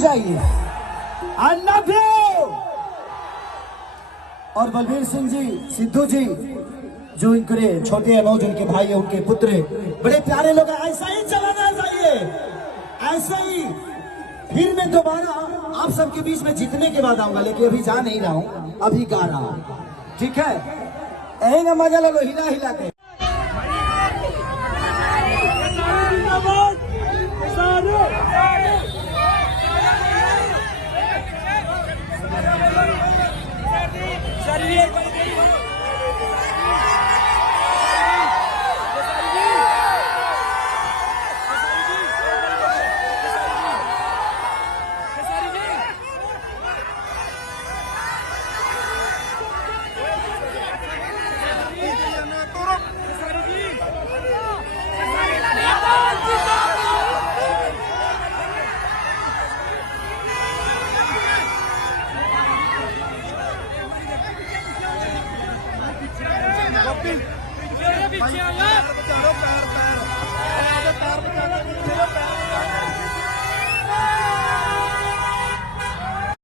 चाहिए। अन्ना भी और बलबीर सिंह जी, सिद्धू जी, जो इनके छोटे अनोज, उनके भाई, उनके पुत्र, बड़े प्यारे लोग हैं। ऐसा ही चलाना चाहिए, ऐसा ही। फिर मैं दोबारा आप सबके बीच में जीतने के बाद आऊंगा, लेकिन अभी जा नहीं रहा हूं, अभी गा रहा हूं, ठीक है? यही ना मजा लो, हिला हिला के। पैर बचा लो, पैर पैर पैर बचा लो।